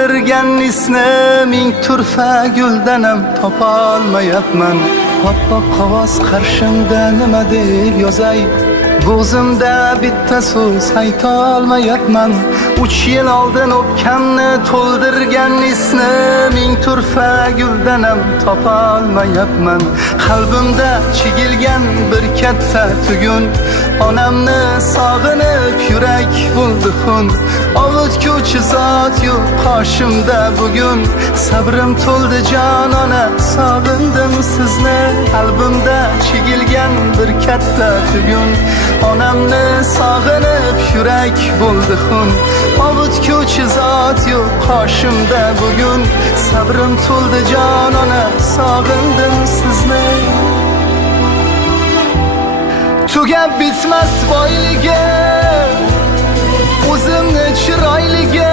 to'ldirgan isni ming turfa guldanam topolmayapman. Oppoq qog'oz qarshimda nima deb yozay, bo'zimda bitta so'z aytolmayapman. 3 yil oldin o'pkamni to'ldirgan isni ming turfa guldanam topolmayapman. Qalbimda chigilgan bir katta tugun, onamni sog'inib yurak bo'ldi xun. Ovutguvchi zot yo'q qoshimda bugun, sabrim to'ldi jon ona, sog'indim sizni. Qalbimda chigilgan bir katta tugun, onamni sog'inib yurak bo'ldi xun. Ovutguvchi zot yo'q qoshimda bugun, sabrim to'ldi jon ona, sog'indim sizni. Tugab bitmas boyligi, o'zimni chiroyligi,